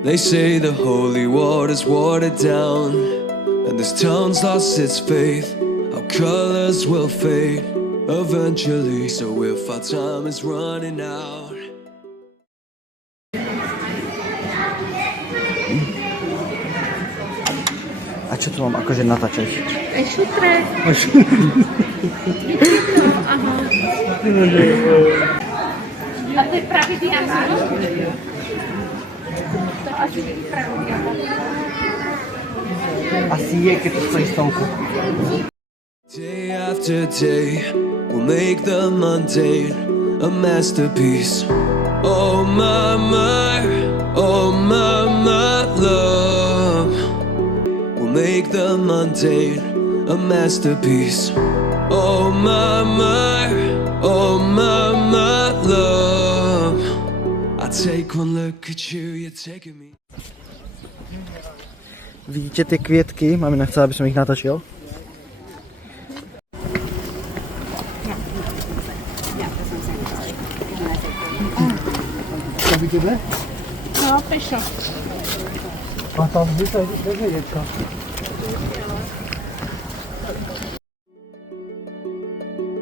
They say the holy water's watered down, and this town's lost its faith. Our colors will fade eventually, so if our time is running out. A čo tu mám akože natáčať? Aj šutré. Aha. A to je pravý diamant? To asi nie je pravý diamant. Asi je, keď to stojí stovku. Day after day, we'll make the mundane a masterpiece. Oh my, oh my love. We'll make the mundane a masterpiece. Oh my, oh my love. I take one look at you, you're taking me. Vidíte tie kvietky? Mamina chcela, aby som ich natočil. To vidíme? No, pešo. A tam vidíte, čo?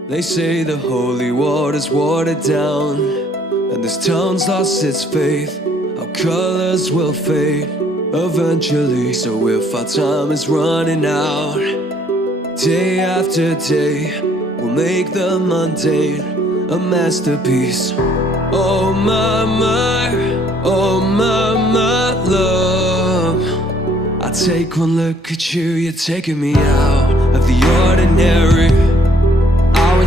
They say the holy water's watered down, and this town's lost its faith. Our colors will fade eventually, so if our time is running out, day after day, we'll make the mundane a masterpiece. Oh my, oh my love. I take one look at you, you're taking me out of the ordinary.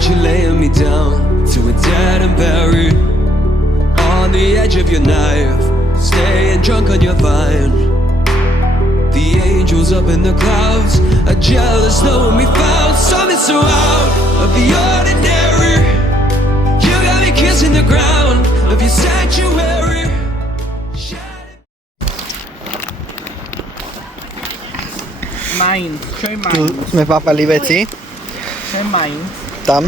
You're laying me down to a dead and buried on the edge of your knife, staying drunk on your vine. The angels up in the clouds are jealous knowing we found something so out of the ordinary. You got me kissing the ground of your sanctuary. Mind, čo je Tu mind? sme papali veci. Čo je mind? Tam.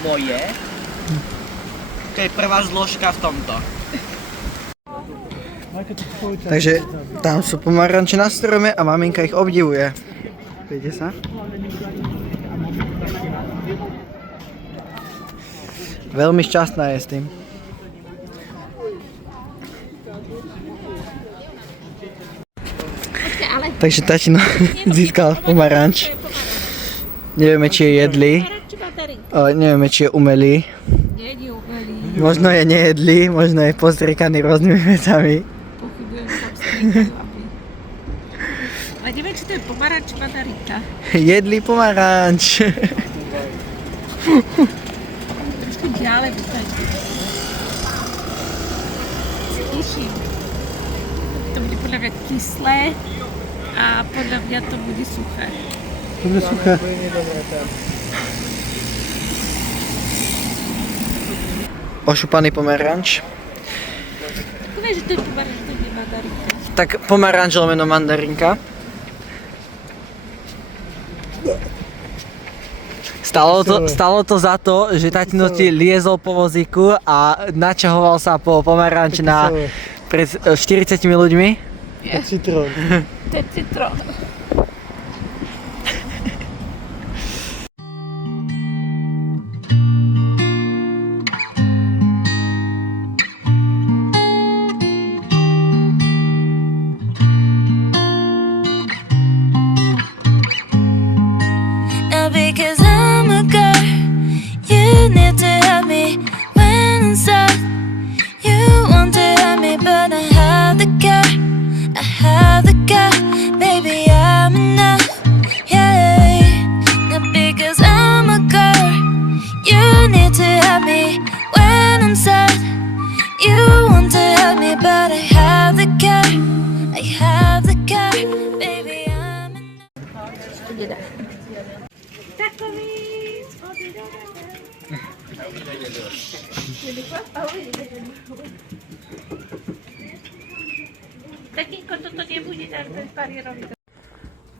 Moje. To je prvá zložka v tomto. Takže tam sú pomaranče na strome a maminka ich obdivuje. Vidíte sa? Veľmi šťastná je s tým. Takže tatino získal pomaranč. Nevieme, či je jedlý. Nevieme, či je umelý. Nie je umelý. Možno je nejedlý, možno je pozriekaný rôznymi vecami. Pochybujem, že tam strikajú. Ale neviem, či to je pomaranč mandarínka. Jedlý pomaranč. Trošku ďalej vystaň. Skúšim. To bude podľa mňa kyslé a podľa mňa to bude suché. To bude suché. Ošupaný pomaranč. Ako vieš, že to je pomaranč, to nie mandarínka? Tak pomaranč lomeno mandarinka. Stalo to za to, že tatino ti liezol po vozíku a načahoval sa po pomaranč pred 40 ľuďmi. To je citrón. Because I'm a girl, you need to help me when I'm sad. You want to help me, but I have the girl, I have the girl. Baby, I'm enough, yeah. Now because I'm a girl, you need to help me when I'm sad. You want to help me, but I have the girl, I have the girl. Baby, I'm enough. Tatínko, toto nebude tak bez bariérový.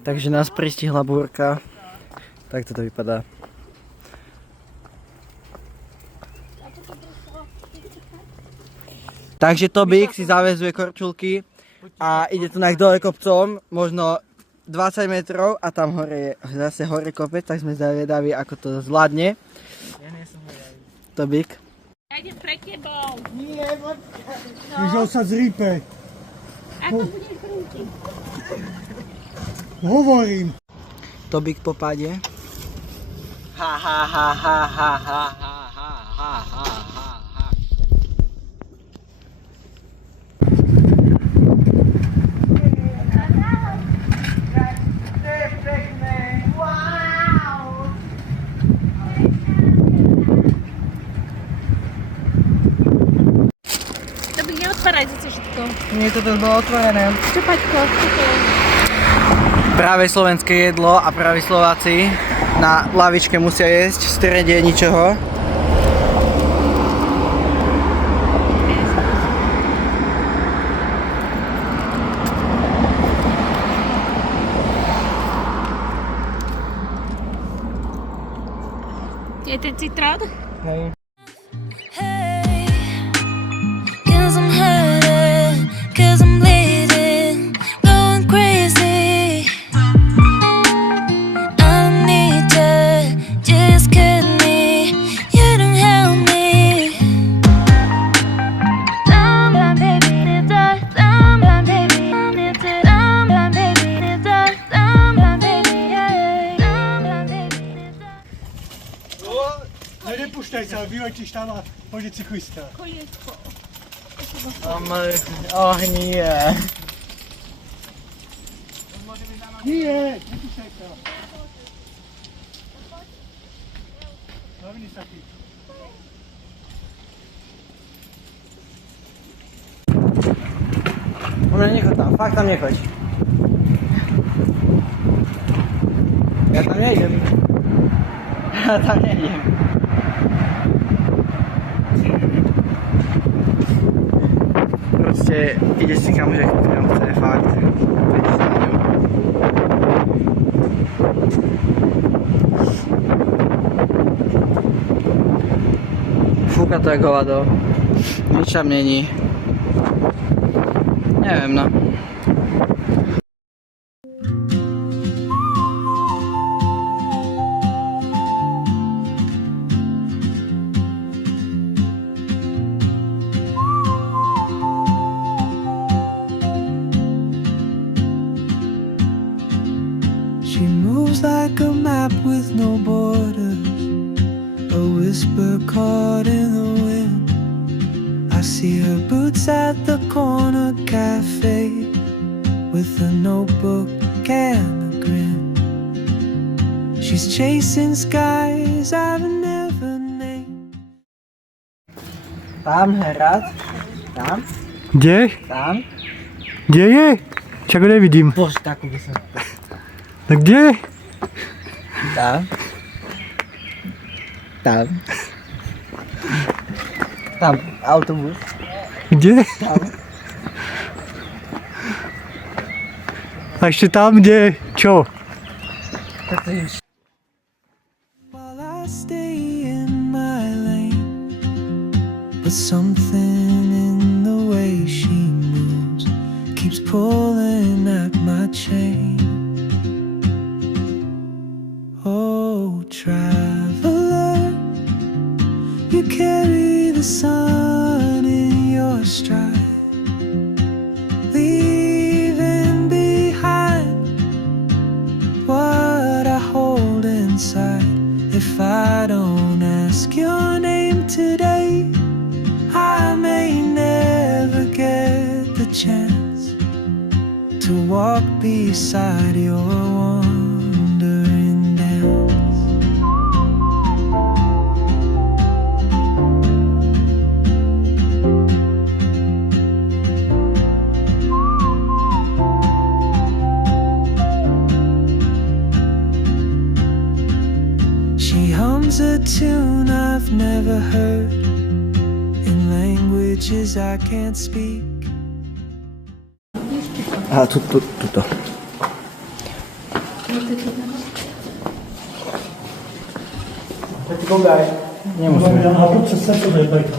Takže nás pristihla búrka. Tak toto vypadá. Takže Tobík si zaväzuje korčulky a ide tu dole kopcom, možno 20 metrov a tam hore je zase hore kopec, tak sme zvedaví, ako to zvládne. Ja nie som hore. Tobík. Ja idem pre tebou. Nie, už on sa zrípe. Ako budeš krútiť? Hovorím. Tobík po páde. Ha ha ha ha ha ha ha ha ha ha ha. Tobík, neotváraj zase všetko. Nie, toto bolo otvorené. Čo, Paťko? Čo to je? Práve slovenské jedlo a práve Slováci na lavičke musia jesť v strede ničoho. Je ten citrón? Hej. Hey, 'cause I'm hurting, 'cause I'm bleeding, going crazy. I don't need you, just cut me. You don't help me. Someone baby need to, someone baby need to, someone baby need to, someone baby, yeah, someone baby need to. Nepúšťaj sa, vyletíš tam a poď cyklista. Kolietko. Oh nie. Nie, nepúšťaj sa. Zavini sa ty. Ona nechoď tam, fakt tam nechoď. Ja tam nejdem. Ja tam nejdem. Proste ide si kam, že kam chce, fakt. Veď sa na ňu. Fúka to jak hovado. Nič tam není. Neviem, no. She moves like a map with no borders, a whisper caught in the wind. I see her boots at the corner cafe with a notebook and a grin. She's chasing skies I've never named. Tam hrad. Tam. Kde? Tam. Kde je? Čak ho nevidím. Bože, takú by som. No kde? Tam. Tam. Tam, autobus. Kde? Tam. A ešte tam, kde? Čo? Toto je While I stay in my lane, but something in the way she moves keeps pulling at my chain. Oh, traveler, you carry the sun in your stride, leaving behind what I hold inside. If I don't ask your name today, I may never get the chance to walk beside your wandering dance. She hums a tune I've never heard in languages I can't speak. A tuto. Nemusíme. A tu přes sebe bajka.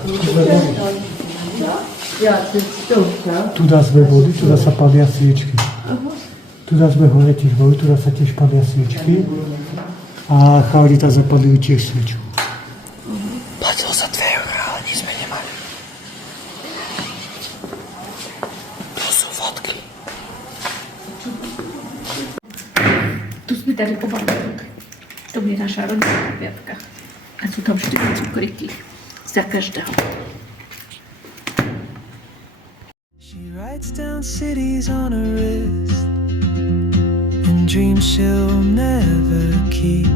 Tu dá sme vody, tu sa palia sviečky. Tu sme hore tiež boli, tu sa tiež palia sviečky. A Charita zapalili tiež sviečku. Platilo za 2 eurá, ale nič sme nemali. To sú fotky. Tu sme dali obalník. To bude naša rodinná piatka. A sú tam 4 cukriky. Za každého. She writes down cities on her wrist and dreams she'll never keep.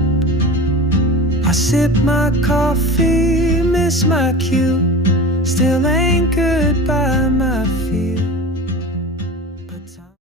I sip my coffee, miss my cue, still anchored by my feet.